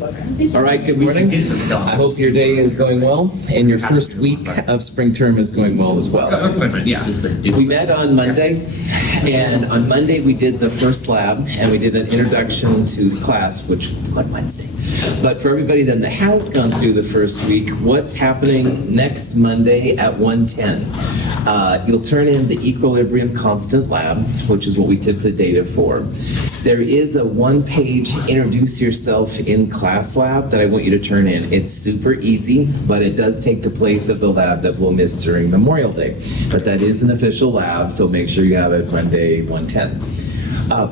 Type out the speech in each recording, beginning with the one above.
All right, good morning. I hope your day is going well, and your first week of spring term is going well as well. That's my friend, yeah. We met on Monday, and on Monday we did the first lab, and we did an introduction to class, which on Wednesday. But for everybody then that has gone through the first week, what's happening next Monday at 1:10? You'll turn in the equilibrium constant lab, which is what we took the data for. There is a one-page introduce yourself in class lab that I want you to turn in. It's super easy, but it does take the place of the lab that we'll miss during Memorial Day. But that is an official lab, so make sure you have it Monday 1:10.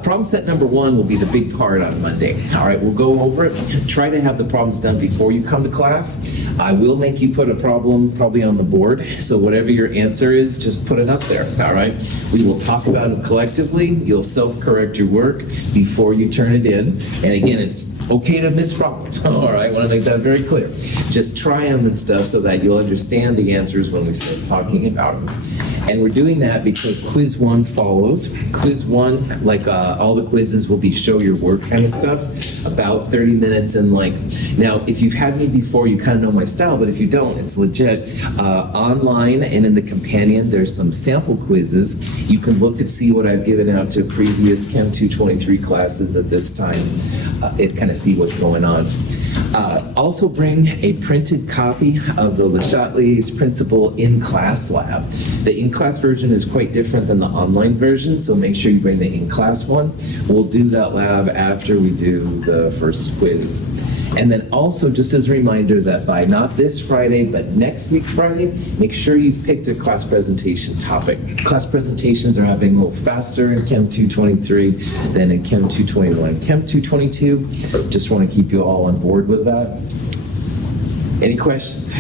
Problem set number 1 will be the big part on Monday. All right, we'll go over it. Try to have the problems done before you come to class. I will make you put a problem probably on the board, so whatever your answer is, just put it up there, all right? We will talk about it collectively. You'll self-correct your work before you turn it in. And again, it's okay to miss problems, all right? I want to make that very clear. Just try them and stuff so that you'll understand the answers when we start talking about them. And we're doing that because quiz 1 follows. Quiz 1, like all the quizzes, will be show your work kind of stuff, about 30 minutes in length. Now, if you've had me before, you kind of know my style, but if you don't, it's legit. Online and in the companion, there's some sample quizzes. You can look to see what I've given out to previous Chem 223 classes at this time. It kind of see what's going on. Also bring a printed copy of the Le Chatelier's principle in-class lab. The in-class version is quite different than the online version, so make sure you bring the in-class one. We'll do that lab after we do the first quiz. And then also, just as a reminder that by not this Friday, but next week Friday, make sure you've picked a class presentation topic. Class presentations are happening a little faster in Chem 223 than in Chem 221. Chem 222, just want to keep you all on board with that. Any questions?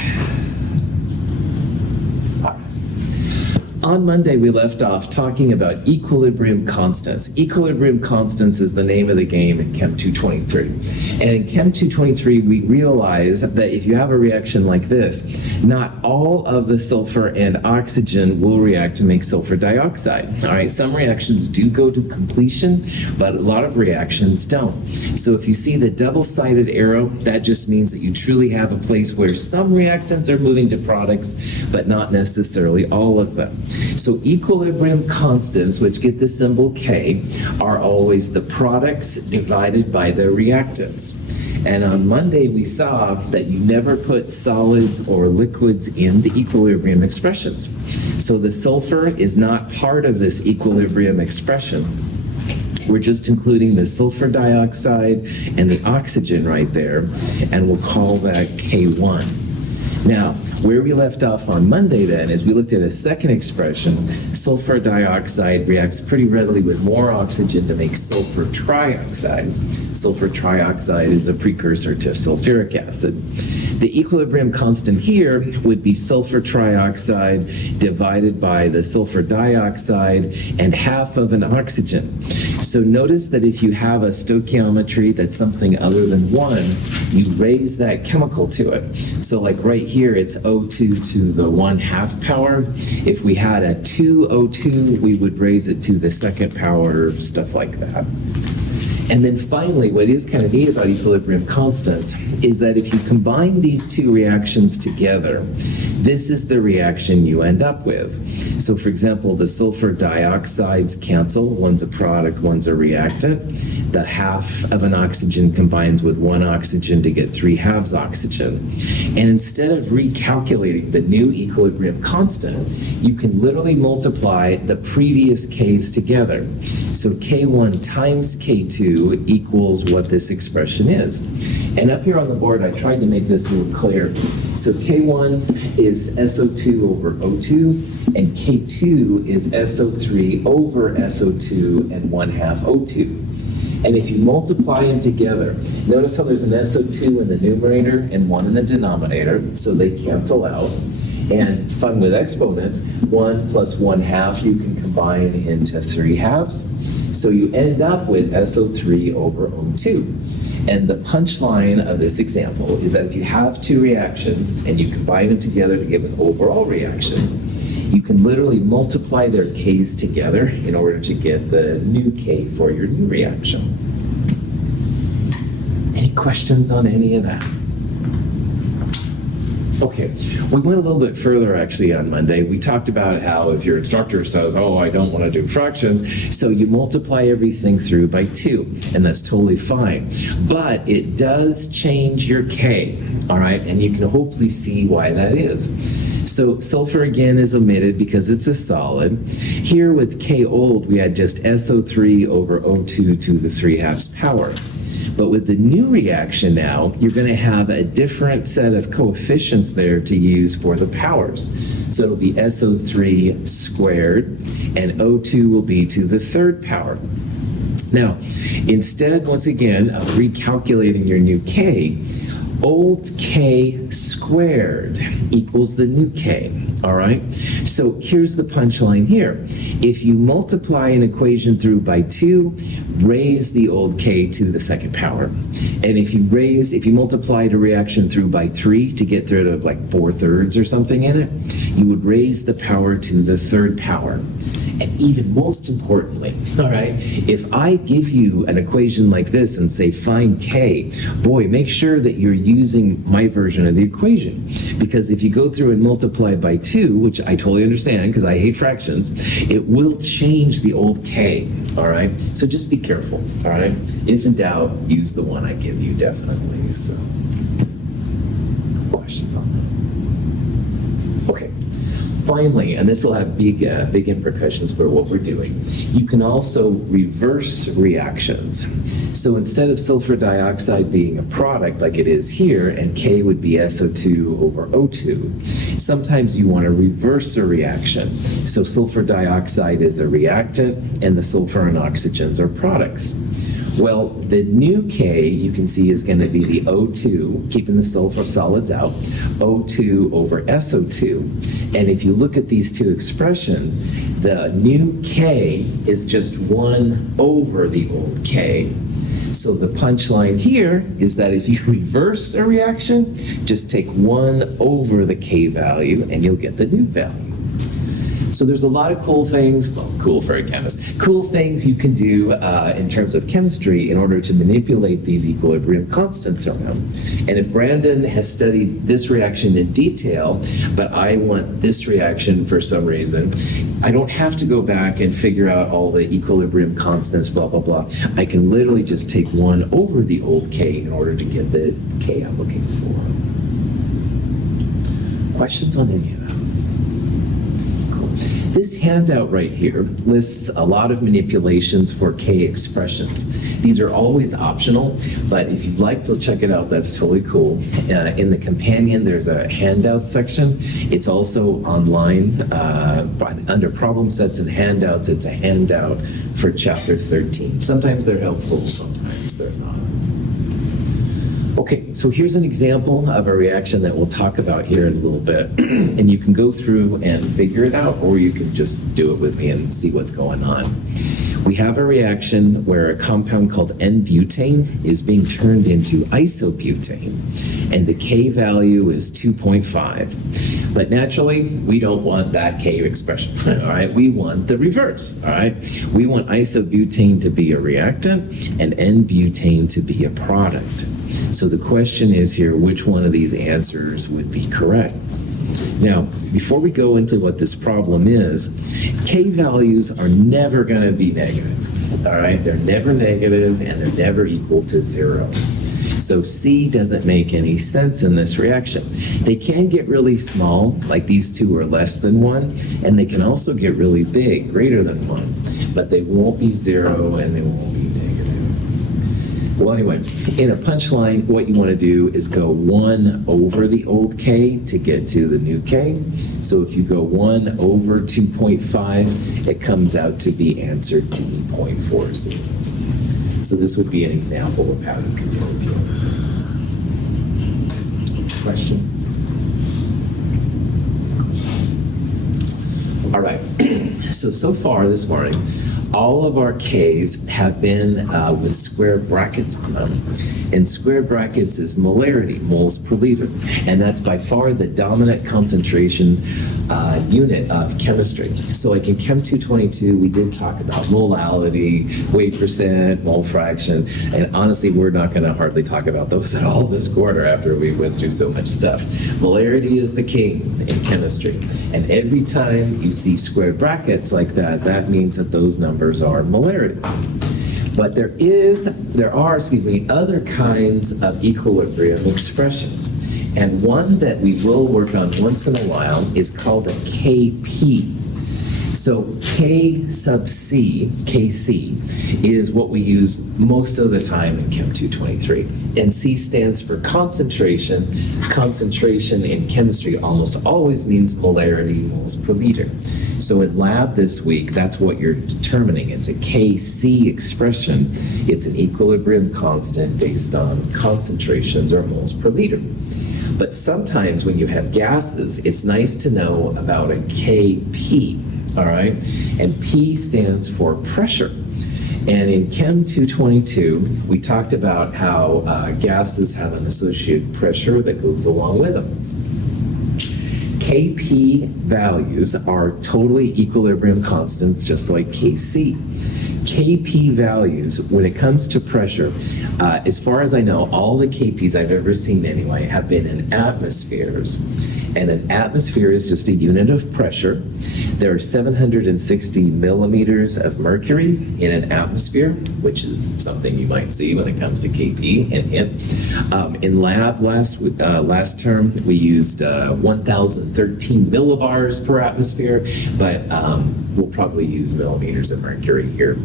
On Monday, we left off talking about equilibrium constants. Equilibrium constants is the name of the game in Chem 223. And in Chem 223, we realize that if you have a reaction like this, not all of the sulfur and oxygen will react to make sulfur dioxide. All right, some reactions do go to completion, but a lot of reactions don't. So if you see the double-sided arrow, that just means that you truly have a place where some reactants are moving to products, but not necessarily all of them. So equilibrium constants, which get the symbol K, are always the products divided by their reactants. And on Monday, we saw that you never put solids or liquids in the equilibrium expressions. So the sulfur is not part of this equilibrium expression. We're just including the sulfur dioxide and the oxygen right there, and we'll call that K1. Now, where we left off on Monday then is we looked at a second expression. Sulfur dioxide reacts pretty readily with more oxygen to make sulfur trioxide. Sulfur trioxide is a precursor to sulfuric acid. The equilibrium constant here would be sulfur trioxide divided by the sulfur dioxide and half of an oxygen. So notice that if you have a stoichiometry that's something other than 1, you raise that chemical to it. So like right here, it's O2 to the 1/2 power. If we had a 2O2, we would raise it to the second power, stuff like that. And then finally, what is kind of neat about equilibrium constants is that if you combine these two reactions together, this is the reaction you end up with. So for example, the sulfur dioxides cancel. One's a product, one's a reactant. The half of an oxygen combines with one oxygen to get 3/2 oxygen. And instead of recalculating the new equilibrium constant, you can literally multiply the previous K's together. So K1 times K2 equals what this expression is. And up here on the board, I tried to make this a little clear. So K1 is SO2 over O2, and K2 is SO3 over SO2 and 1/2 O2. And if you multiply them together, notice how there's an SO2 in the numerator and 1 in the denominator, so they cancel out. And fun with exponents, 1 plus 1/2 you can combine into 3/2. So you end up with SO3 over O2. And the punchline of this example is that if you have two reactions and you combine them together to give an overall reaction, you can literally multiply their K's together in order to get the new K for your new reaction. Any questions on any of that? Okay, we went a little bit further actually on Monday. We talked about how if your instructor says, oh, I don't want to do fractions, so you multiply everything through by 2, and that's totally fine. But it does change your K, all right? And you can hopefully see why that is. So sulfur again is omitted because it's a solid. Here with K old, we had just SO3 over O2 to the 3/2 power. But with the new reaction now, you're going to have a different set of coefficients there to use for the powers. So it'll be SO3 squared, and O2 will be to the 3rd power. Now, instead, once again, of recalculating your new K, old K squared equals the new K, all right? So here's the punchline here. If you multiply an equation through by 2, raise the old K to the 2nd power. And if you multiply the reaction through by 3 to get rid of like 4/3 or something in it, you would raise the power to the 3rd power. And even most importantly, all right, if I give you an equation like this and say find K, boy, make sure that you're using my version of the equation. Because if you go through and multiply by 2, which I totally understand because I hate fractions, it will change the old K, all right? So just be careful, all right? If in doubt, use the one I give you, definitely. So, questions on that? Okay. Finally, and this will have big repercussions for what we're doing, you can also reverse reactions. So instead of sulfur dioxide being a product like it is here, and K would be SO2 over O2, sometimes you want to reverse a reaction. So sulfur dioxide is a reactant, and the sulfur and oxygens are products. Well, the new K, you can see, is going to be the O2, keeping the sulfur solids out, O2 over SO2. And if you look at these two expressions, the new K is just 1 over the old K. So the punchline here is that if you reverse a reaction, just take 1 over the K value and you'll get the new value. So there's a lot of cool things, well, cool for a chemist, cool things you can do in terms of chemistry in order to manipulate these equilibrium constants around. And if Brandon has studied this reaction in detail, but I want this reaction for some reason, I don't have to go back and figure out all the equilibrium constants, blah, blah, blah. I can literally just take 1 over the old K in order to get the K I'm looking for. Questions on any of that? This handout right here lists a lot of manipulations for K expressions. These are always optional, but if you'd like to check it out, that's totally cool. In the companion, there's a handout section. It's also online under problem sets and handouts. It's a handout for chapter 13. Sometimes they're helpful, sometimes they're not. Okay, so here's an example of a reaction that we'll talk about here in a little bit. And you can go through and figure it out, or you can just do it with me and see what's going on. We have a reaction where a compound called N-butane is being turned into isobutane, and the K value is 2.5. But naturally, we don't want that K expression, all right? We want the reverse, all right? We want isobutane to be a reactant and N-butane to be a product. So the question is here, which one of these answers would be correct? Now, before we go into what this problem is, K values are never going to be negative, all right? They're never negative and they're never equal to 0. So C doesn't make any sense in this reaction. They can get really small, like these two are less than 1, and they can also get really big, greater than 1, but they won't be 0 and they won't be negative. Well, anyway, in a punchline, what you want to do is go 1 over the old K to get to the new K. So if you go 1 over 2.5, it comes out to be answer D.40. So this would be an example of how you can manipulate these. Questions? All right. So far this morning, all of our Ks have been with square brackets on them. And square brackets is molarity, moles per liter. And that's by far the dominant concentration unit of chemistry. So like in Chem 222, we did talk about molality, weight percent, mole fraction, and honestly, we're not going to hardly talk about those at all this quarter after we went through so much stuff. Molarity is the king in chemistry. And every time you see square brackets like that, that means that those numbers are molarity. But there are other kinds of equilibrium expressions. And one that we will work on once in a while is called a KP. So K sub C, KC, is what we use most of the time in Chem 223. And C stands for concentration. Concentration in chemistry almost always means molarity, moles per liter. So in lab this week, that's what you're determining. It's a KC expression. It's an equilibrium constant based on concentrations or moles per liter. But sometimes when you have gases, it's nice to know about a KP, all right? And P stands for pressure. And in Chem 222, we talked about how gases have an associated pressure that goes along with them. KP values are totally equilibrium constants, just like KC. KP values, when it comes to pressure, as far as I know, all the KPs I've ever seen anyway have been in atmospheres. And an atmosphere is just a unit of pressure. There are 760 millimeters of mercury in an atmosphere, which is something you might see when it comes to KP. In lab last term, we used 1,013 millibars per atmosphere, but we'll probably use millimeters of mercury here.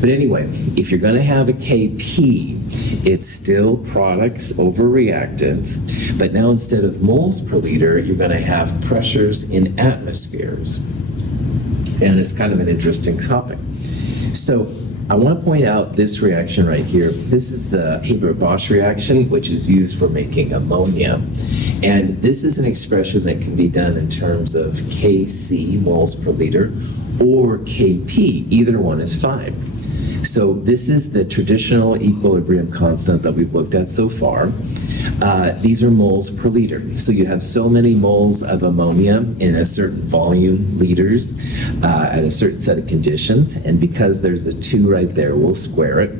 But anyway, if you're going to have a KP, it's still products over reactants, but now instead of moles per liter, you're going to have pressures in atmospheres. And it's kind of an interesting topic. So I want to point out this reaction right here. This is the Haber-Bosch reaction, which is used for making ammonia. And this is an expression that can be done in terms of Kc, moles per liter, or Kp. Either one is fine. So this is the traditional equilibrium constant that we've looked at so far. These are moles per liter. So you have so many moles of ammonia in a certain volume, liters, at a certain set of conditions. And because there's a 2 right there, we'll square it.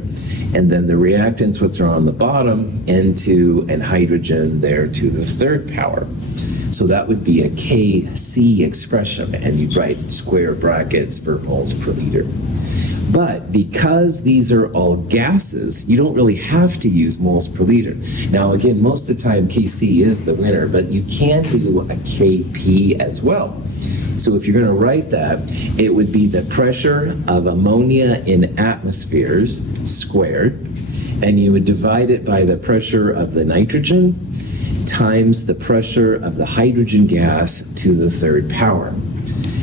And then the reactants, which are on the bottom, N2 and hydrogen there to the 3rd power. So that would be a Kc expression, and you'd write square brackets for moles per liter. But because these are all gases, you don't really have to use moles per liter. Now, again, most of the time Kc is the winner, but you can do a Kp as well. So if you're going to write that, it would be the pressure of ammonia in atmospheres squared, and you would divide it by the pressure of the nitrogen times the pressure of the hydrogen gas to the 3rd power.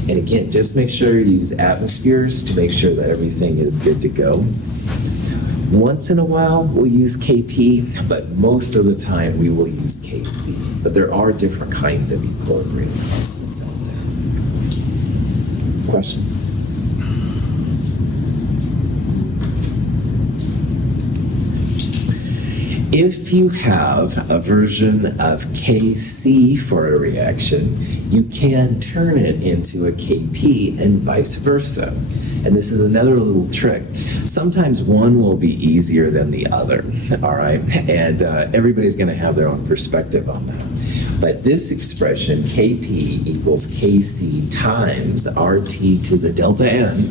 And again, just make sure you use atmospheres to make sure that everything is good to go. Once in a while, we'll use Kp, but most of the time we will use Kc. But there are different kinds of equilibrium constants out there. Questions? If you have a version of Kc for a reaction, you can turn it into a Kp and vice versa. And this is another little trick. Sometimes one will be easier than the other, all right? And everybody's going to have their own perspective on that. But this expression, Kp equals Kc times RT to the delta N,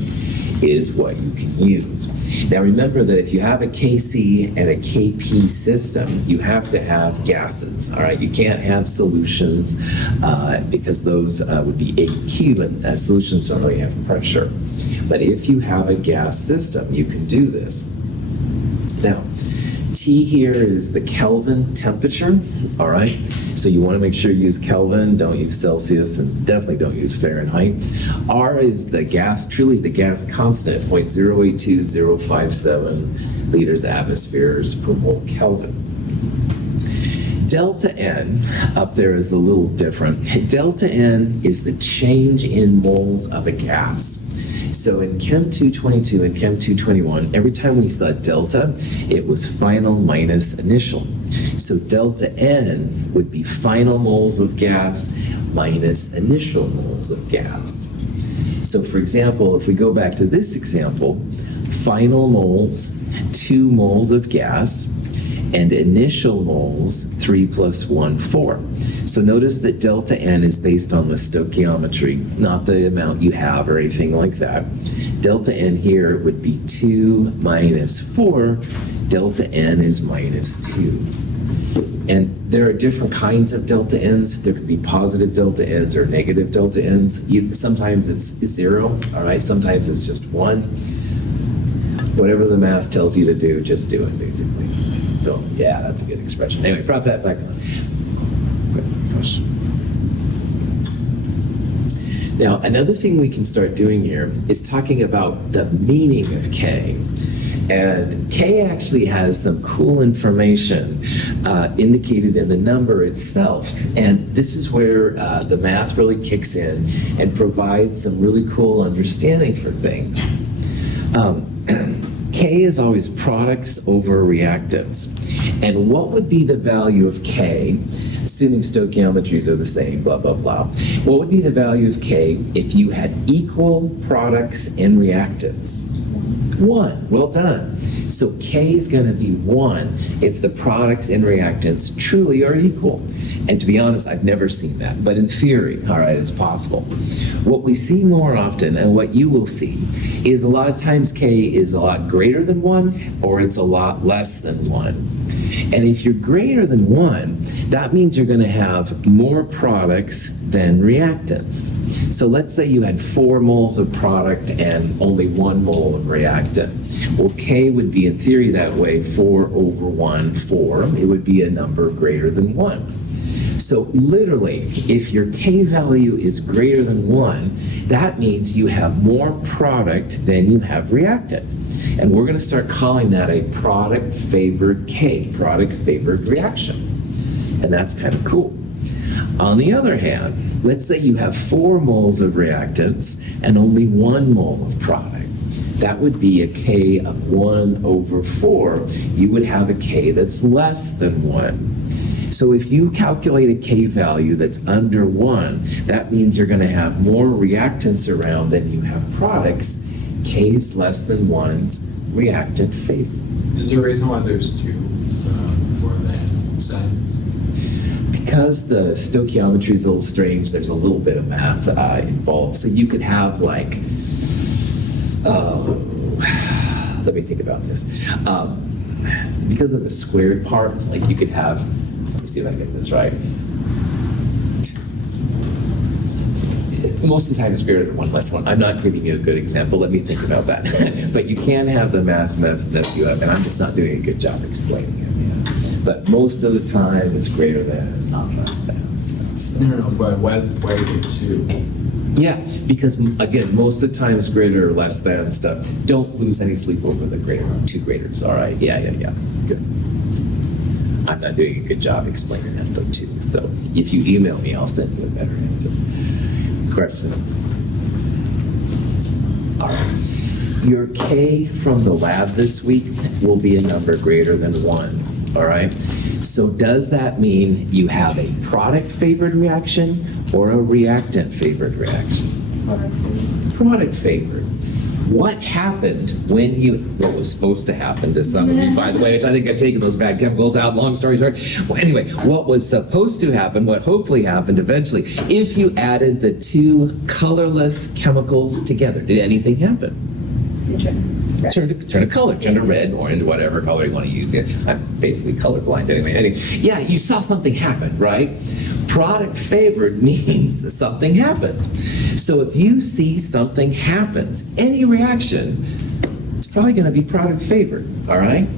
is what you can use. Now remember that if you have a Kc and a Kp system, you have to have gases, all right? You can't have solutions because those would be aqueous, and solutions don't really have pressure. But if you have a gas system, you can do this. Now, T here is the Kelvin temperature, all right? So you want to make sure you use Kelvin, don't use Celsius, and definitely don't use Fahrenheit. R is the gas, truly the gas constant, 0.082057 liters atmospheres per mole Kelvin. Delta N up there is a little different. Delta N is the change in moles of a gas. So in Chem 222 and Chem 221, every time we saw delta, it was final minus initial. So delta N would be final moles of gas minus initial moles of gas. So for example, if we go back to this example, final moles, 2 moles of gas, and initial moles, 3 plus 1, 4. So notice that delta N is based on the stoichiometry, not the amount you have or anything like that. Delta N here would be 2 minus 4. Delta N is minus 2. And there are different kinds of delta N's. There could be positive delta N's or negative delta N's. Sometimes it's 0, all right? Sometimes it's just 1. Whatever the math tells you to do, just do it, basically. So, yeah, that's a good expression. Anyway, prop that back on. Now, another thing we can start doing here is talking about the meaning of K. And K actually has some cool information indicated in the number itself. And this is where the math really kicks in and provides some really cool understanding for things. K is always products over reactants. And what would be the value of K, assuming stoichiometries are the same, blah, blah, blah. What would be the value of K if you had equal products and reactants? 1. Well done. So K is going to be 1 if the products and reactants truly are equal. And to be honest, I've never seen that. But in theory, all right, it's possible. What we see more often, and what you will see, is a lot of times K is a lot greater than 1, or it's a lot less than 1. And if you're greater than 1, that means you're going to have more products than reactants. So let's say you had 4 moles of product and only 1 mole of reactant. Well, K would be in theory that way, 4 over 1, 4. It would be a number greater than 1. So literally, if your K value is greater than 1, that means you have more product than you have reactant. And we're going to start calling that a product-favored K, product-favored reaction. And that's kind of cool. On the other hand, let's say you have 4 moles of reactants and only 1 mole of product. That would be a K of 1 over 4. You would have a K that's less than 1. So if you calculate a K value that's under 1, that means you're going to have more reactants around than you have products. K's less than 1's reactant favor. Is there a reason why there's 2 for that size? Because the stoichiometry is a little strange, there's a little bit of math involved. So you could have like, let me think about this. Because of the squared part, like you could have, let me see if I get this right. Most of the time it's greater than 1 less 1. I'm not giving you a good example. Let me think about that. But you can have the math mess you up, and I'm just not doing a good job explaining it. Yeah. But most of the time it's greater than, not less than stuff. So. No, why is it 2? Yeah, because again, most of the time it's greater or less than stuff. Don't lose any sleep over the greater, 2 graders. All right. Yeah. Good. I'm not doing a good job explaining that though too. So if you email me, I'll send you a better answer. Questions? All right. Your K from the lab this week will be a number greater than 1. All right. So does that mean you have a product favored reaction or a reactant favored reaction? Product favored. What happened when what was supposed to happen to some of you, by the way, which I think I've taken those bad chemicals out, long story short. Well, anyway, what was supposed to happen, what hopefully happened eventually, if you added the 2 colorless chemicals together, did anything happen? Turn to color, turn to red, orange, whatever color you want to use. Yeah, I'm basically colorblind anyway. Yeah, you saw something happen, right? Product favored means something happens. So if you see something happens, any reaction, it's probably going to be product favored, all right?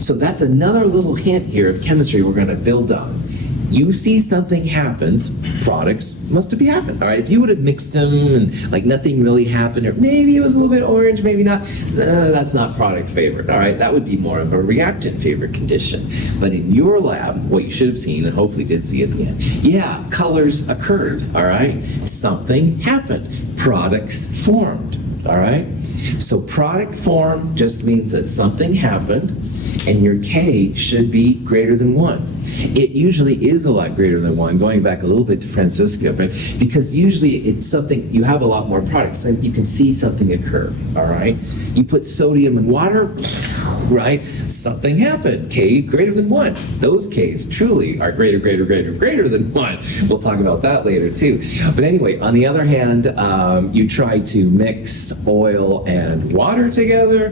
So that's another little hint here of chemistry we're going to build on. You see something happens, products must have happened, all right? If you would have mixed them and like nothing really happened, or maybe it was a little bit orange, maybe not, that's not product favored, all right? That would be more of a reactant favored condition. But in your lab, what you should have seen, and hopefully did see at the end, yeah, colors occurred, all right? Something happened, products formed, all right? So product form just means that something happened and your K should be greater than 1. It usually is a lot greater than 1, going back a little bit to Francisco, but because usually it's something, you have a lot more products, and you can see something occur, all right? You put sodium in water, right? Something happened. K greater than 1. Those Ks truly are greater than 1. We'll talk about that later too. But anyway, on the other hand, you try to mix oil and water together,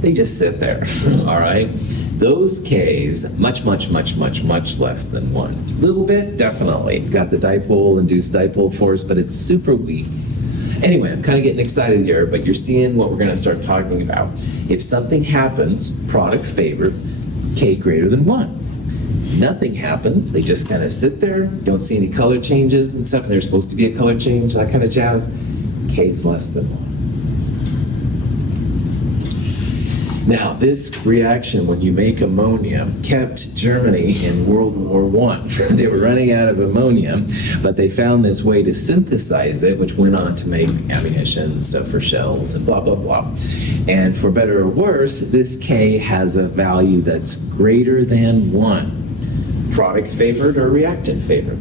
they just sit there, all right? Those Ks, much less than 1. Little bit, definitely. Got the dipole, induced dipole force, but it's super weak. Anyway, I'm kind of getting excited here, but you're seeing what we're going to start talking about. If something happens, product favored, K greater than 1. Nothing happens, they just kind of sit there, don't see any color changes and stuff, and there's supposed to be a color change, that kind of jazz, K is less than 1. Now, this reaction, when you make ammonia, kept Germany in World War I. They were running out of ammonia, but they found this way to synthesize it, which went on to make ammunition and stuff for shells and blah, blah, blah. And for better or worse, this K has a value that's greater than 1. Product favored or reactant favored?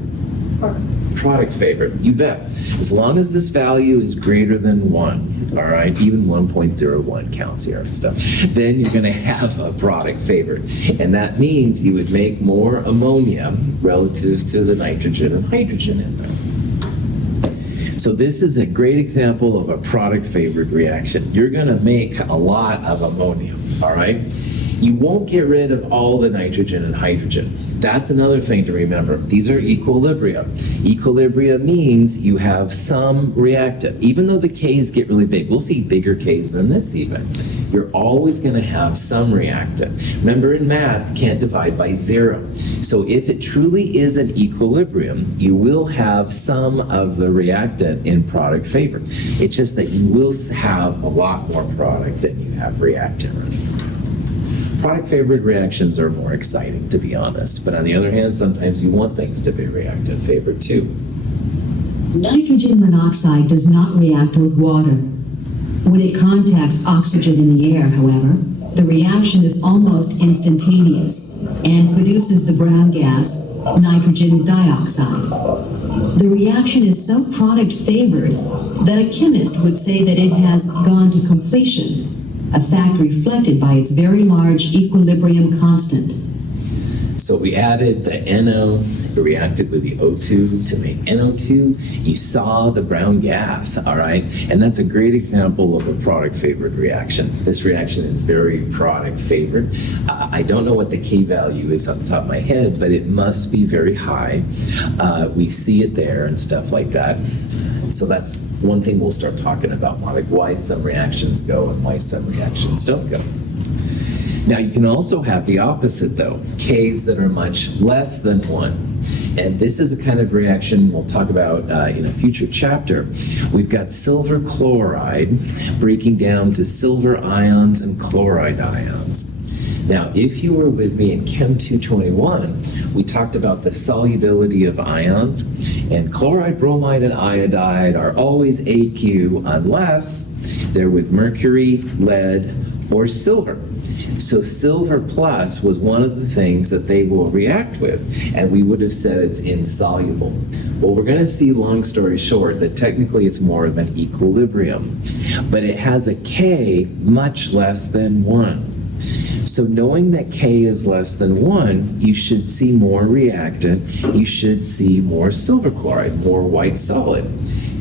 Product favored, you bet. As long as this value is greater than 1, all right, even 1.01 counts here and stuff, then you're going to have a product favored. And that means you would make more ammonia relative to the nitrogen and hydrogen in there. So this is a great example of a product favored reaction. You're going to make a lot of ammonia, all right? You won't get rid of all the nitrogen and hydrogen. That's another thing to remember. These are equilibria. Equilibria means you have some reactant. Even though the Ks get really big, we'll see bigger Ks than this even. You're always going to have some reactant. Remember, in math, you can't divide by 0. So if it truly is an equilibrium, you will have some of the reactant in product favor. It's just that you will have a lot more product than you have reactant running. Product favored reactions are more exciting, to be honest. But on the other hand, sometimes you want things to be reactant favored too. Nitrogen monoxide does not react with water. When it contacts oxygen in the air, however, the reaction is almost instantaneous and produces the brown gas, nitrogen dioxide. The reaction is so product favored that a chemist would say that it has gone to completion, a fact reflected by its very large equilibrium constant. So we added the NO, it reacted with the O2 to make NO2. You saw the brown gas, all right? And that's a great example of a product-favored reaction. This reaction is very product-favored. I don't know what the K value is off the top of my head, but it must be very high. We see it there and stuff like that. So that's one thing we'll start talking about, like why some reactions go and why some reactions don't go. Now you can also have the opposite though, Ks that are much less than 1. And this is a kind of reaction we'll talk about in a future chapter. We've got silver chloride breaking down to silver ions and chloride ions. Now, if you were with me in Chem 221, we talked about the solubility of ions, and chloride, bromide, and iodide are always AQ unless they're with mercury, lead, or silver. So silver plus was one of the things that they will react with, and we would have said it's insoluble. Well, we're going to see, long story short, that technically it's more of an equilibrium, but it has a K much less than 1. So knowing that K is less than 1, you should see more reactant, you should see more silver chloride, more white solid.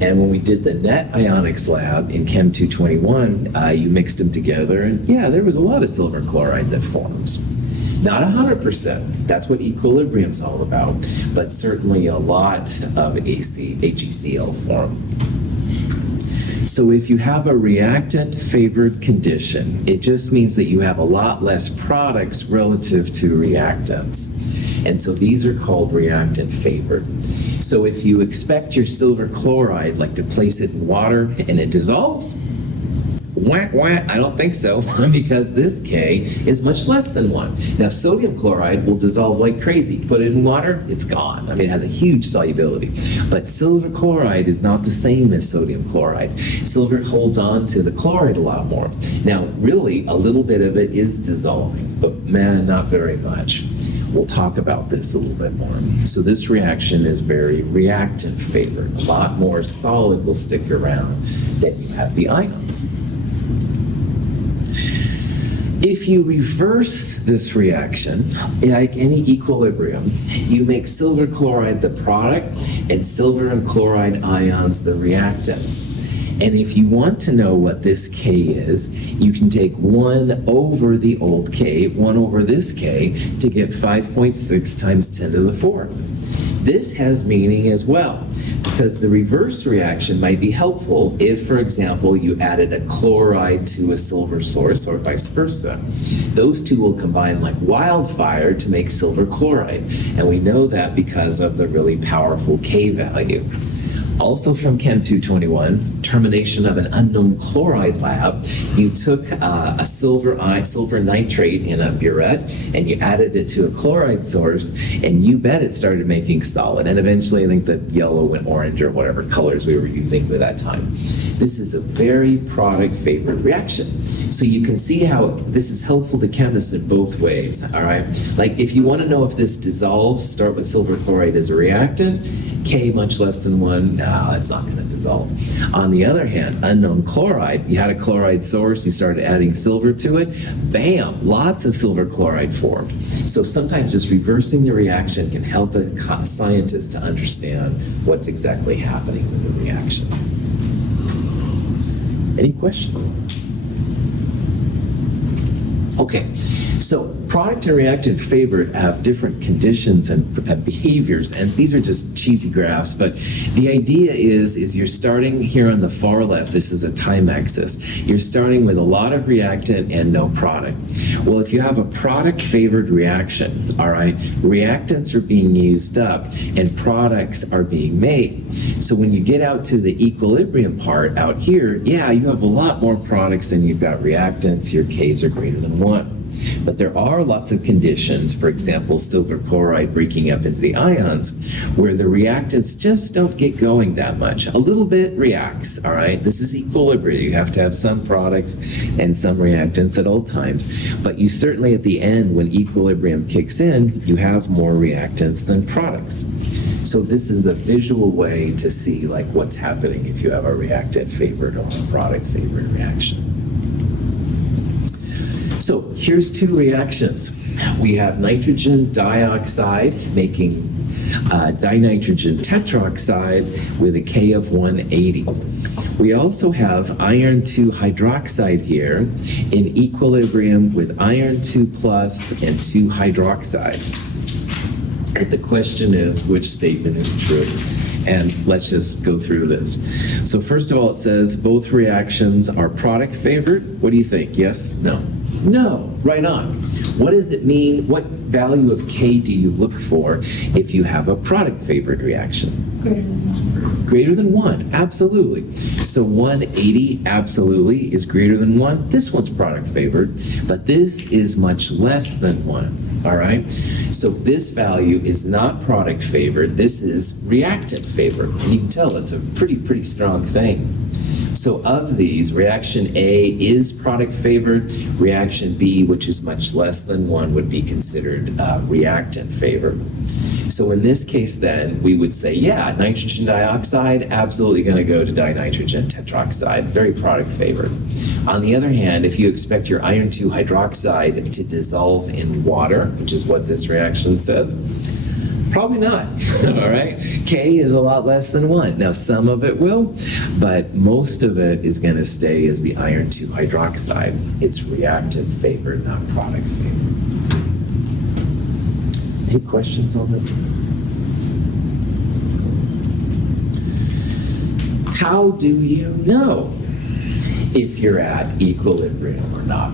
And when we did the net ionics lab in Chem 221, you mixed them together, and yeah, there was a lot of silver chloride that forms. Not 100%, that's what equilibrium's all about, but certainly a lot of HECl form. So if you have a reactant favored condition, it just means that you have a lot less products relative to reactants. And so these are called reactant favored. So if you expect your silver chloride, like to place it in water and it dissolves, Wah, wah, I don't think so, because this K is much less than 1. Now, sodium chloride will dissolve like crazy. Put it in water, it's gone. I mean, it has a huge solubility. But silver chloride is not the same as sodium chloride. Silver holds on to the chloride a lot more. Now, really, a little bit of it is dissolving, but man, not very much. We'll talk about this a little bit more. So this reaction is very reactant favored. A lot more solid will stick around than you have the ions. If you reverse this reaction, like any equilibrium, you make silver chloride the product and silver and chloride ions the reactants. And if you want to know what this K is, you can take 1 over the old K, 1 over this K, to get 5.6 times 10 to the 4th. This has meaning as well, because the reverse reaction might be helpful if, for example, you added a chloride to a silver source or vice versa. Those two will combine like wildfire to make silver chloride, and we know that because of the really powerful K value. Also from Chem 221, termination of an unknown chloride lab, you took a silver nitrate in a burette and you added it to a chloride source, and you bet it started making solid. And eventually I think the yellow went orange or whatever colors we were using at that time. This is a very product-favored reaction. So you can see how this is helpful to chemists in both ways, all right? Like if you want to know if this dissolves, start with silver chloride as a reactant. K much less than 1, no, it's not going to dissolve. On the other hand, unknown chloride, you had a chloride source, you started adding silver to it, bam, lots of silver chloride formed. So sometimes just reversing the reaction can help a scientist to understand what's exactly happening with the reaction. Any questions? Okay, so product and reactant favored have different conditions and behaviors, and these are just cheesy graphs, but the idea is you're starting here on the far left, this is a time axis, you're starting with a lot of reactant and no product. Well, if you have a product favored reaction, all right, reactants are being used up and products are being made. So when you get out to the equilibrium part out here, yeah, you have a lot more products than you've got reactants, your Ks are greater than 1. But there are lots of conditions, for example, silver chloride breaking up into the ions, where the reactants just don't get going that much. A little bit reacts, all right? This is equilibrium. You have to have some products and some reactants at all times. But you certainly, at the end, when equilibrium kicks in, you have more reactants than products. So this is a visual way to see like what's happening if you have a reactant favored or a product favored reaction. So here's two reactions. We have nitrogen dioxide making dinitrogen tetroxide with a K of 180. We also have iron 2 hydroxide here in equilibrium with iron 2 plus and 2 hydroxides. And the question is, which statement is true? And let's just go through this. So first of all, it says both reactions are product favored. What do you think? Yes? No? No, right on. What does it mean? What value of K do you look for if you have a product favored reaction? Greater than 1, absolutely. So 180 absolutely is greater than 1. This one's product favored, but this is much less than 1, all right? So this value is not product favored, this is reactant favored. And you can tell it's a pretty strong thing. So of these, reaction A is product favored, reaction B, which is much less than 1, would be considered reactant favored. So in this case then, we would say, yeah, nitrogen dioxide, absolutely going to go to dinitrogen tetroxide, very product favored. On the other hand, if you expect your iron 2 hydroxide to dissolve in water, which is what this reaction says, probably not, all right? K is a lot less than 1. Now, some of it will, but most of it is going to stay as the iron 2 hydroxide. It's reactant favored, not product favored. Any questions on that? How do you know if you're at equilibrium or not?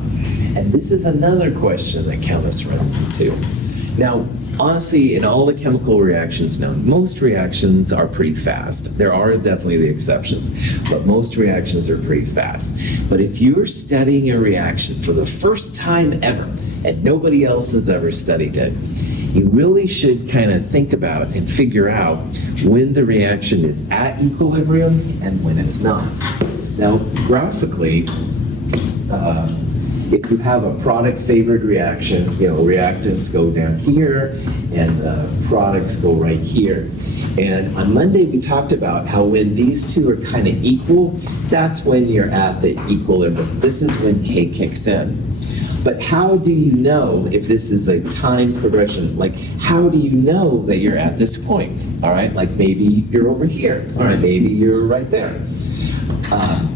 And this is another question that chemists run into. Now, honestly, in all the chemical reactions known, most reactions are pretty fast. There are definitely the exceptions, but most reactions are pretty fast. But if you're studying a reaction for the first time ever, and nobody else has ever studied it, you really should kind of think about and figure out when the reaction is at equilibrium and when it's not. Now, graphically, if you have a product-favored reaction, reactants go down here and products go right here. And on Monday, we talked about how when these two are kind of equal, that's when you're at the equilibrium. This is when K kicks in. But how do you know if this is a time progression? Like, how do you know that you're at this point? All right, like maybe you're over here, all right, maybe you're right there.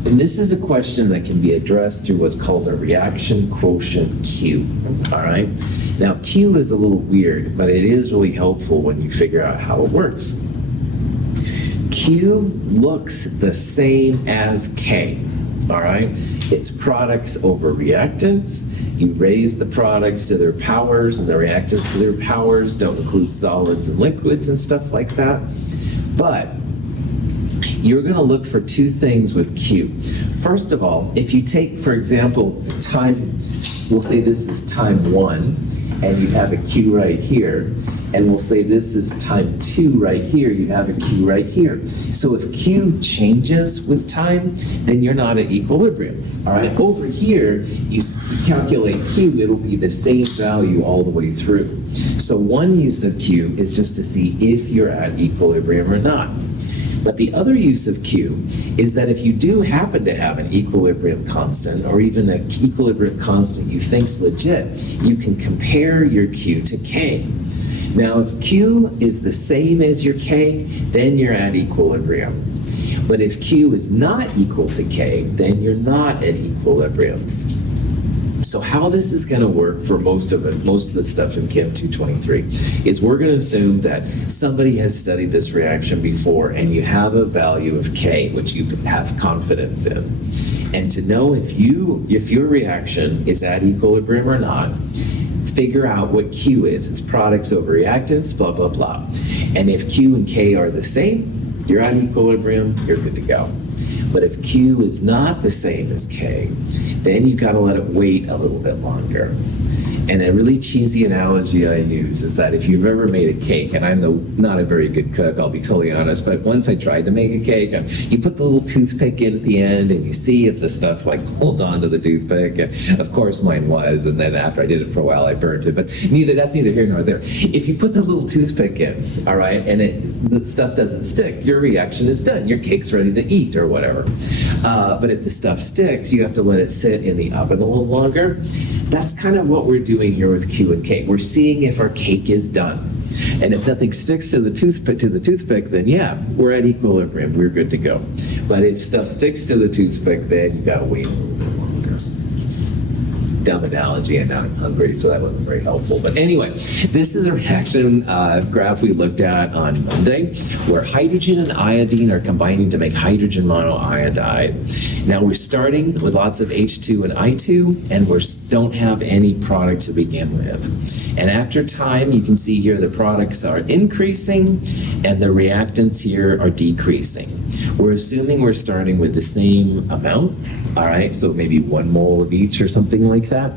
And this is a question that can be addressed through what's called a reaction quotient Q, all right? Now, Q is a little weird, but it is really helpful when you figure out how it works. Q looks the same as K, all right? It's products over reactants. You raise the products to their powers, and the reactants to their powers don't include solids and liquids and stuff like that. But you're going to look for two things with Q. First of all, if you take, for example, time, we'll say this is time 1, and you have a Q right here, and we'll say this is time 2 right here, you have a Q right here. So if Q changes with time, then you're not at equilibrium. All right, over here, you calculate Q, it'll be the same value all the way through. So one use of Q is just to see if you're at equilibrium or not. But the other use of Q is that if you do happen to have an equilibrium constant, or even an equilibrium constant you think's legit, you can compare your Q to K. Now, if Q is the same as your K, then you're at equilibrium. But if Q is not equal to K, then you're not at equilibrium. So how this is going to work for most of the stuff in Chem 223 is we're going to assume that somebody has studied this reaction before and you have a value of K, which you have confidence in. And to know if your reaction is at equilibrium or not, figure out what Q is. It's products over reactants, blah, blah, blah. And if Q and K are the same, you're at equilibrium, you're good to go. But if Q is not the same as K, then you've got to let it wait a little bit longer. And a really cheesy analogy I use is that if you've ever made a cake, and I'm not a very good cook, I'll be totally honest, but once I tried to make a cake, you put the little toothpick in at the end and you see if the stuff like holds on to the toothpick. And of course mine was, and then after I did it for a while, I burned it. But that's neither here nor there. If you put the little toothpick in, all right, and the stuff doesn't stick, your reaction is done. Your cake's ready to eat or whatever. But if the stuff sticks, you have to let it sit in the oven a little longer. That's kind of what we're doing here with Q and K. We're seeing if our cake is done. And if nothing sticks to the toothpick, then yeah, we're at equilibrium. We're good to go. But if stuff sticks to the toothpick, then you gotta wait a little bit longer. Dumb analogy, and now I'm hungry, so that wasn't very helpful. But anyway, this is a reaction graph we looked at on Monday, where hydrogen and iodine are combining to make hydrogen monoiodide. Now we're starting with lots of H2 and I2, and we don't have any product to begin with. And after time, you can see here the products are increasing and the reactants here are decreasing. We're assuming we're starting with the same amount, all right? So maybe 1 mole of each or something like that.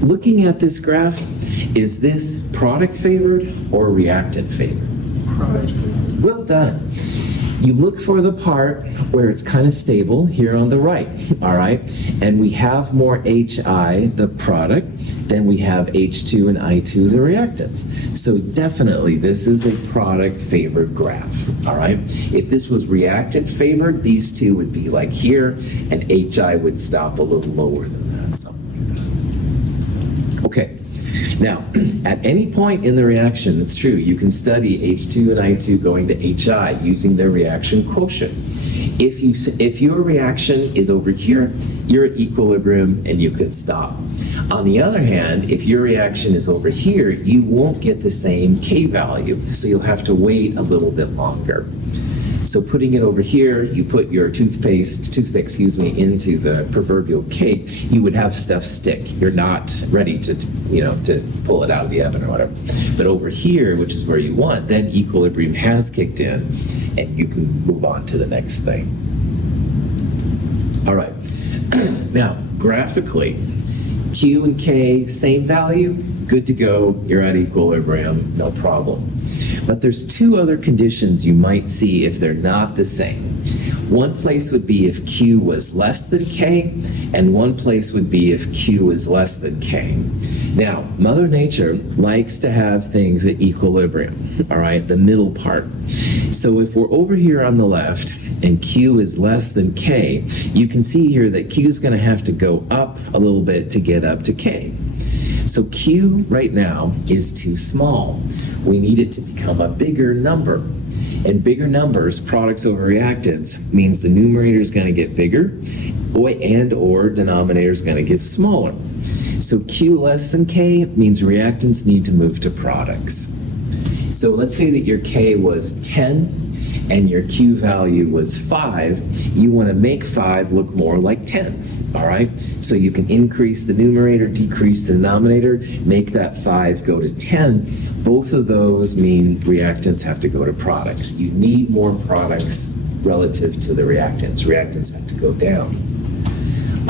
Looking at this graph, is this product favored or reactant favored? Product favored. Well done. You look for the part where it's kind of stable here on the right, all right? And we have more HI, the product, than we have H2 and I2, the reactants. So definitely this is a product favored graph, all right? If this was reactant favored, these two would be like here, and HI would stop a little lower than that, something like that. Okay. Now, at any point in the reaction, it's true, you can study H2 and I2 going to HI using their reaction quotient. If your reaction is over here, you're at equilibrium and you can stop. On the other hand, if your reaction is over here, you won't get the same K value, so you'll have to wait a little bit longer. So putting it over here, you put your toothpick, into the proverbial cake, you would have stuff stick. You're not ready to pull it out of the oven or whatever. But over here, which is where you want, then equilibrium has kicked in, and you can move on to the next thing. All right. Now, graphically, Q and K, same value, good to go, you're at equilibrium, no problem. But there's two other conditions you might see if they're not the same. One place would be if Q was less than K, and one place would be if Q is less than K. Now, Mother Nature likes to have things at equilibrium, all right, the middle part. So if we're over here on the left, and Q is less than K, you can see here that Q is going to have to go up a little bit to get up to K. So Q right now is too small. We need it to become a bigger number. And bigger numbers, products over reactants, means the numerator is going to get bigger and or denominator is going to get smaller. So Q less than K means reactants need to move to products. So let's say that your K was 10 and your Q value was 5, you want to make 5 look more like 10, all right? So you can increase the numerator, decrease the denominator, make that 5 go to 10. Both of those mean reactants have to go to products. You need more products relative to the reactants. Reactants have to go down.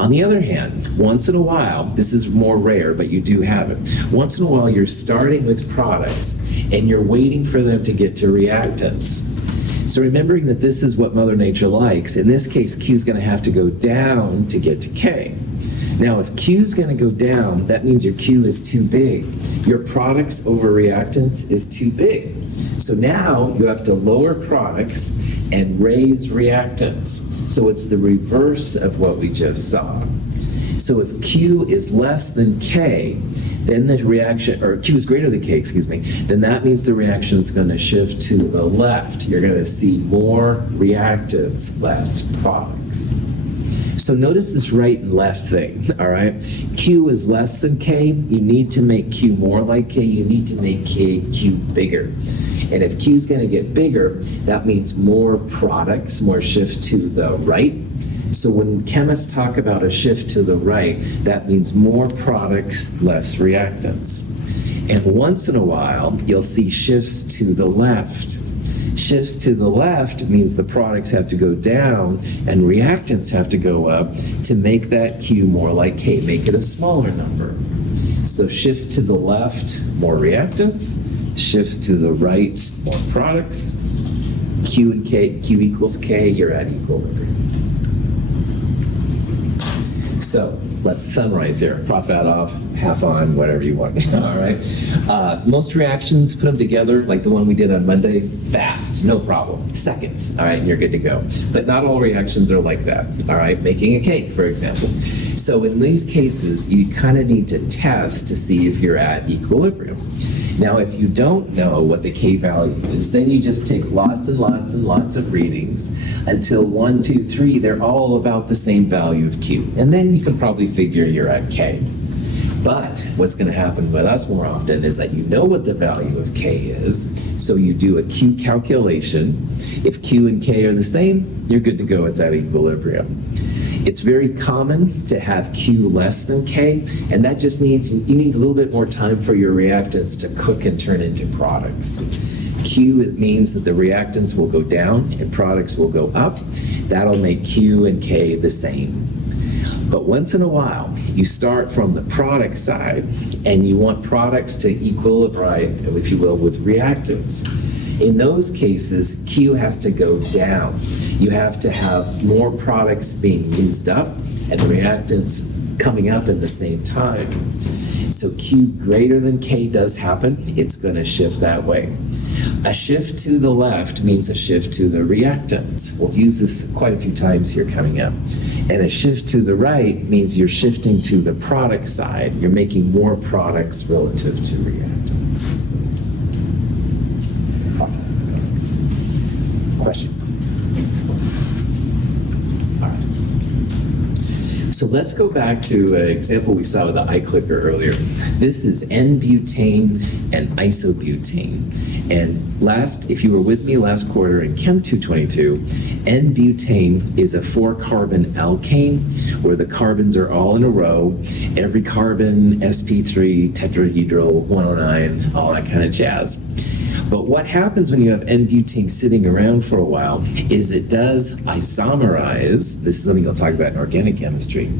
On the other hand, once in a while, this is more rare, but you do have it. Once in a while, you're starting with products and you're waiting for them to get to reactants. So remembering that this is what Mother Nature likes, in this case, Q is going to have to go down to get to K. Now, if Q is going to go down, that means your Q is too big. Your products over reactants is too big. So now you have to lower products and raise reactants. So it's the reverse of what we just saw. So if Q is less than K, then the reaction, or Q is greater than K, then that means the reaction is going to shift to the left. You're going to see more reactants, less products. So notice this right and left thing, all right? Q is less than K. You need to make Q more like K. You need to make Q bigger. And if Q is going to get bigger, that means more products, more shift to the right. So when chemists talk about a shift to the right, that means more products, less reactants. And once in a while, you'll see shifts to the left. Shifts to the left means the products have to go down and reactants have to go up to make that Q more like K, make it a smaller number. So shift to the left, more reactants. Shift to the right, more products. Q and K, Q equals K, you're at equilibrium. So let's summarize here. Prof that off, half on, whatever you want. All right. Most reactions, put them together, like the one we did on Monday, fast, no problem. Seconds, all right, and you're good to go. But not all reactions are like that, all right? Making a cake, for example. So in these cases, you kind of need to test to see if you're at equilibrium. Now, if you don't know what the K value is, then you just take lots and lots and lots of readings until 1, 2, 3, they're all about the same value of Q. And then you can probably figure you're at K. But what's going to happen with us more often is that you know what the value of K is, so you do a Q calculation. If Q and K are the same, you're good to go, it's at equilibrium. It's very common to have Q less than K, and that just means you need a little bit more time for your reactants to cook and turn into products. Q means that the reactants will go down and products will go up. That'll make Q and K the same. But once in a while, you start from the product side, and you want products to equilibrate, if you will, with reactants. In those cases, Q has to go down. You have to have more products being used up and reactants coming up at the same time. So Q greater than K does happen. It's going to shift that way. A shift to the left means a shift to the reactants. We'll use this quite a few times here coming up. And a shift to the right means you're shifting to the product side. You're making more products relative to reactants. Questions? All right. So let's go back to an example we saw with the iClicker earlier. This is N-butane and isobutane. And if you were with me last quarter in Chem 222, N-butane is a 4-carbon alkane where the carbons are all in a row. Every carbon, sp3, tetrahedral, 109, all that kind of jazz. But what happens when you have N-butane sitting around for a while is it does isomerize, this is something I'll talk about in organic chemistry,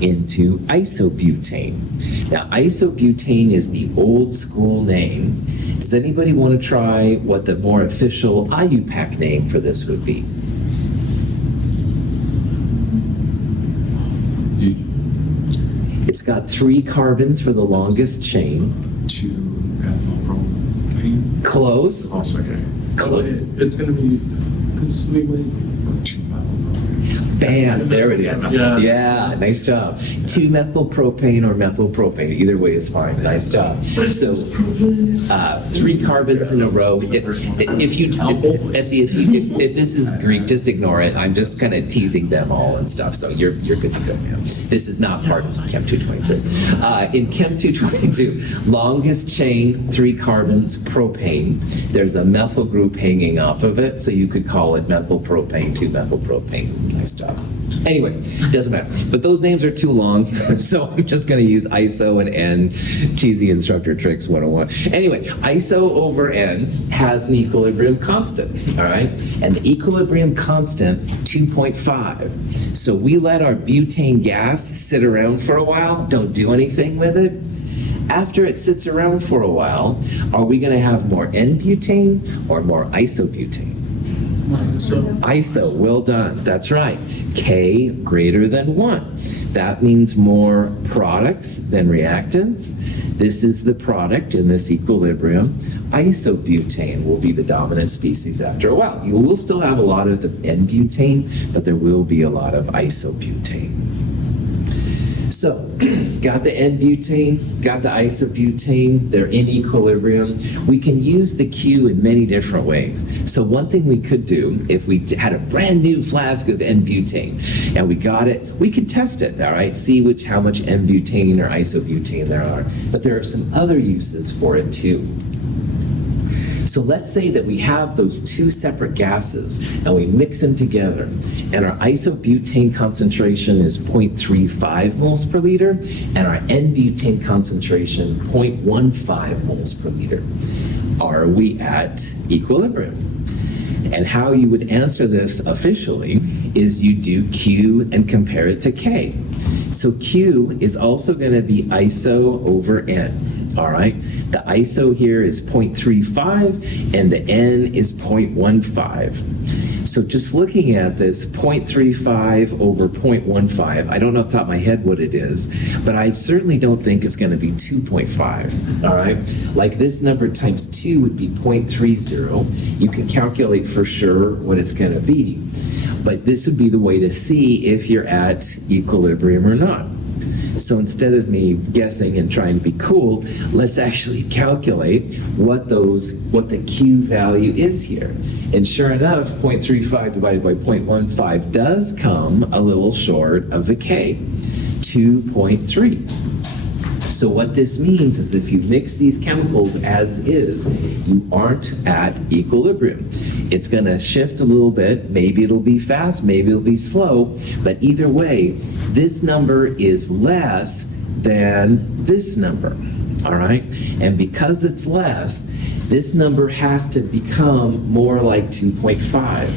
into isobutane. Now, isobutane is the old school name. Does anybody want to try what the more official IUPAC name for this would be? It's got 3 carbons for the longest chain. 2-methylpropane. Close. Also, okay. It's going to be, because we went 2-methylpropane. Bam, there it is. Yeah. Yeah, nice job. 2-methylpropane or methylpropane, either way is fine. Nice job. So, 3 carbons in a row. If this is Greek, just ignore it. I'm just kind of teasing them all and stuff. So you're good to go now. This is not part of Chem 222. In Chem 222, longest chain, 3 carbons, propane. There's a methyl group hanging off of it, so you could call it methylpropane, 2-methylpropane. Nice job. Anyway, doesn't matter. But those names are too long, so I'm just going to use ISO and N, cheesy instructor tricks 101. Anyway, ISO over N has an equilibrium constant, all right? And the equilibrium constant, 2.5. So we let our butane gas sit around for a while, don't do anything with it. After it sits around for a while, are we going to have more N-butane or more isobutane? ISO, well done. That's right. K greater than 1. That means more products than reactants. This is the product in this equilibrium. Isobutane will be the dominant species after a while. You will still have a lot of the N-butane, but there will be a lot of isobutane. So, got the N-butane, got the isobutane, they're in equilibrium. We can use the Q in many different ways. So one thing we could do, if we had a brand new flask of N-butane and we got it, we could test it, all right? See how much N-butane or isobutane there are. But there are some other uses for it too. So let's say that we have those 2 separate gases and we mix them together and our isobutane concentration is 0.35 moles per liter and our N-butane concentration 0.15 moles per liter. Are we at equilibrium? And how you would answer this officially is you do Q and compare it to K. So Q is also going to be ISO over N. All right, the ISO here is 0.35 and the N is 0.15. So just looking at this, 0.35 over 0.15, I don't know off the top of my head what it is, but I certainly don't think it's going to be 2.5, all right? Like this number times 2 would be 0.30. You can calculate for sure what it's going to be, but this would be the way to see if you're at equilibrium or not. So instead of me guessing and trying to be cool, let's actually calculate what the Q value is here. And sure enough, 0.35 divided by 0.15 does come a little short of the K, 2.3. So what this means is if you mix these chemicals as is, you aren't at equilibrium. It's going to shift a little bit. Maybe it'll be fast, maybe it'll be slow, but either way, this number is less than this number, all right? And because it's less, this number has to become more like 2.5.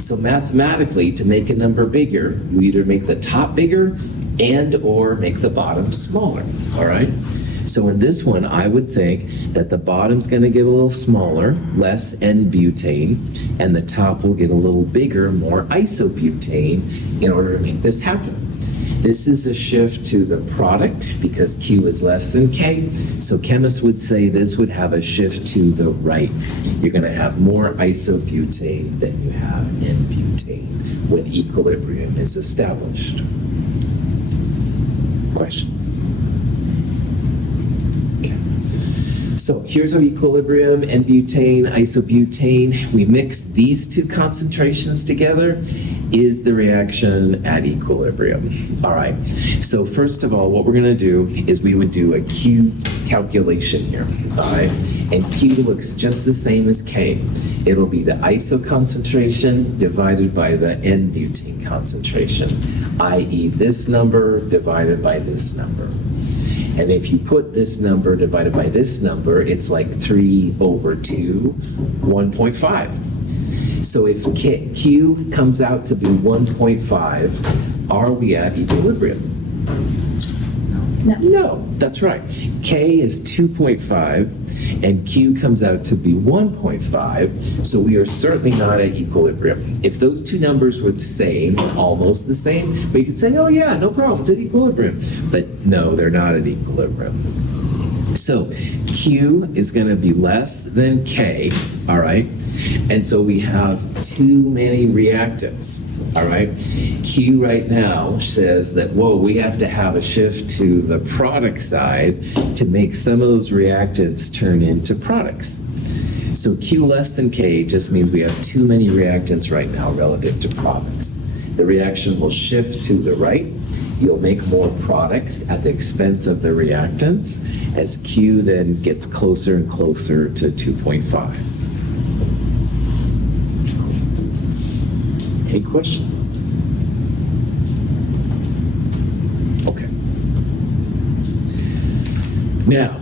So mathematically, to make a number bigger, you either make the top bigger and or make the bottom smaller, all right? So in this one, I would think that the bottom's going to get a little smaller, less N-butane, and the top will get a little bigger, more isobutane, in order to make this happen. This is a shift to the product because Q is less than K. So chemists would say this would have a shift to the right. You're going to have more isobutane than you have N-butane when equilibrium is established. Questions? Okay. So here's our equilibrium, N-butane, isobutane. We mix these 2 concentrations together is the reaction at equilibrium. All right, so first of all, what we're gonna do is we would do a Q calculation here, all right? And Q looks just the same as K. It'll be the iso concentration divided by the N-butene concentration, i.e. this number divided by this number. And if you put this number divided by this number, it's like 3 over 2, 1.5. So if Q comes out to be 1.5, are we at equilibrium? No, that's right. K is 2.5 and Q comes out to be 1.5, so we are certainly not at equilibrium. If those two numbers were the same, almost the same, we could say, oh yeah, no problem, it's at equilibrium. But no, they're not at equilibrium. So Q is going to be less than K, all right? And so we have too many reactants, all right? Q right now says that, whoa, we have to have a shift to the product side to make some of those reactants turn into products. So Q less than K just means we have too many reactants right now relative to products. The reaction will shift to the right. You'll make more products at the expense of the reactants as Q then gets closer and closer to 2.5. Any questions? Okay. Now,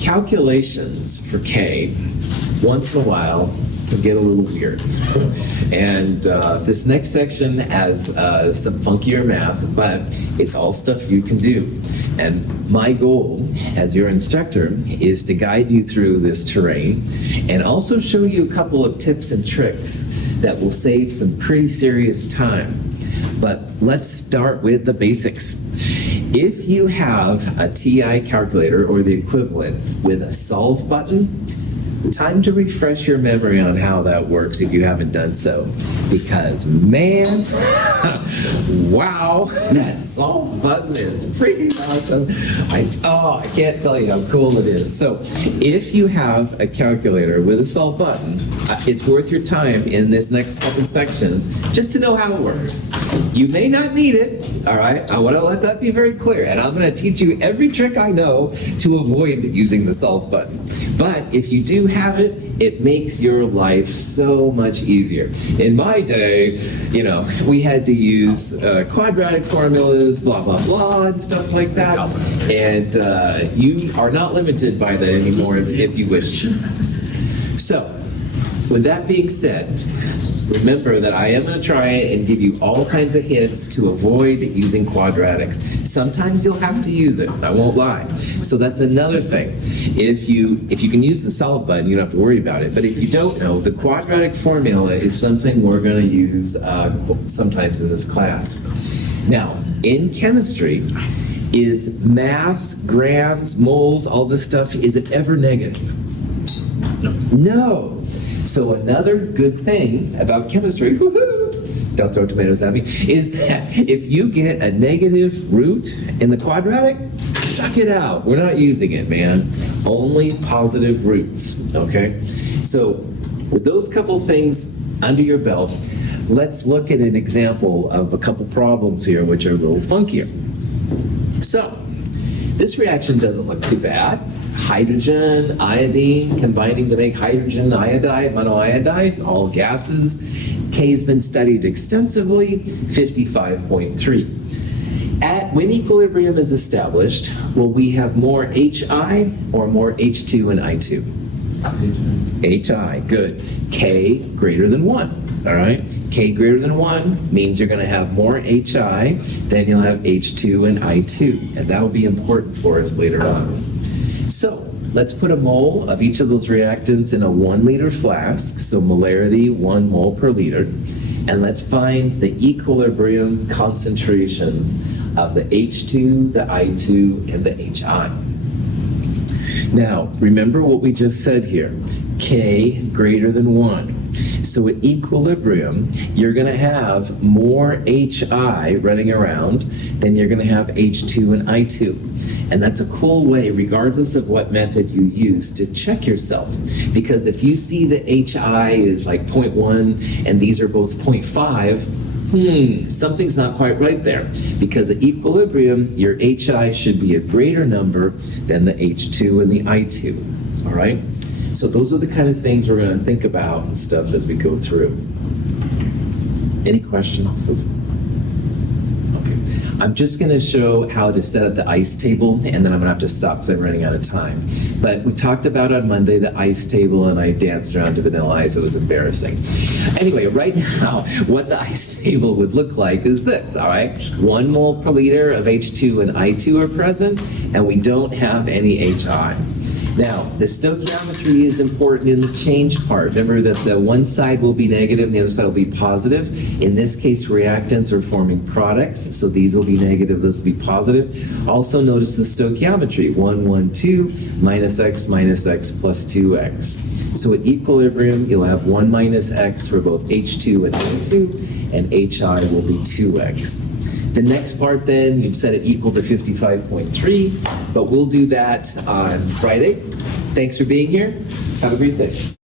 calculations for K, once in a while, can get a little weird. And this next section has some funkier math, but it's all stuff you can do. And my goal as your instructor is to guide you through this terrain and also show you a couple of tips and tricks that will save some pretty serious time. But let's start with the basics. If you have a TI calculator or the equivalent with a solve button, time to refresh your memory on how that works if you haven't done so. Because man, wow, that solve button is freaking awesome. I can't tell you how cool it is. So if you have a calculator with a solve button, it's worth your time in this next couple sections just to know how it works. You may not need it, all right? I want to let that be very clear. And I'm going to teach you every trick I know to avoid using the solve button. But if you do have it, it makes your life so much easier. In my day, you know, we had to use quadratic formulas, blah, blah, blah, and stuff like that. And you are not limited by that anymore if you wish. So, with that being said, remember that I am going to try and give you all kinds of hints to avoid using quadratics. Sometimes you'll have to use it, I won't lie. So that's another thing. If you can use the solve button, you don't have to worry about it. But if you don't know, the quadratic formula is something we're going to use sometimes in this class. Now, in chemistry, is mass, grams, moles, all this stuff, is it ever negative? No. So another good thing about chemistry, woohoo, don't throw tomatoes at me, is that if you get a negative root in the quadratic, chuck it out. We're not using it, man. Only positive roots, okay? So with those couple things under your belt, let's look at an example of a couple problems here which are a little funkier. So this reaction doesn't look too bad. Hydrogen, iodine, combining to make hydrogen iodide, monoiodide, all gases. K has been studied extensively, 55.3. When equilibrium is established, will we have more HI or more H2 and I2? HI, good. K greater than 1, all right? K greater than 1 means you're going to have more HI, then you'll have H2 and I2, and that'll be important for us later on. So let's put a mole of each of those reactants in a 1 liter flask, so molarity 1 mole per liter, and let's find the equilibrium concentrations of the H2, the I2, and the HI. Now, remember what we just said here, K greater than 1. So at equilibrium, you're going to have more HI running around than you're going to have H2 and I2. And that's a cool way, regardless of what method you use, to check yourself. Because if you see that HI is like 0.1 and these are both 0.5, something's not quite right there. Because at equilibrium, your HI should be a greater number than the H2 and the I2. All right? So those are the kind of things we're going to think about and stuff as we go through. Any questions? Okay. I'm just going to show how to set up the ICE table, and then I'm going to have to stop because I'm running out of time. But we talked about on Monday the ICE table, and I danced around to Vanilla Ice. It was embarrassing. Anyway, right now, what the ICE table would look like is this, all right? 1 mole per liter of H2 and I2 are present, and we don't have any HI. Now, the stoichiometry is important in the change part. Remember that the one side will be negative and the other side will be positive. In this case, reactants are forming products, so these will be negative, this will be positive. Also notice the stoichiometry, 1, 1, 2, minus x plus 2x. So at equilibrium, you'll have 1 minus x for both H2 and N2, and HI will be 2x. The next part then, you've set it equal to 55.3, but we'll do that on Friday. Thanks for being here. Have a great day.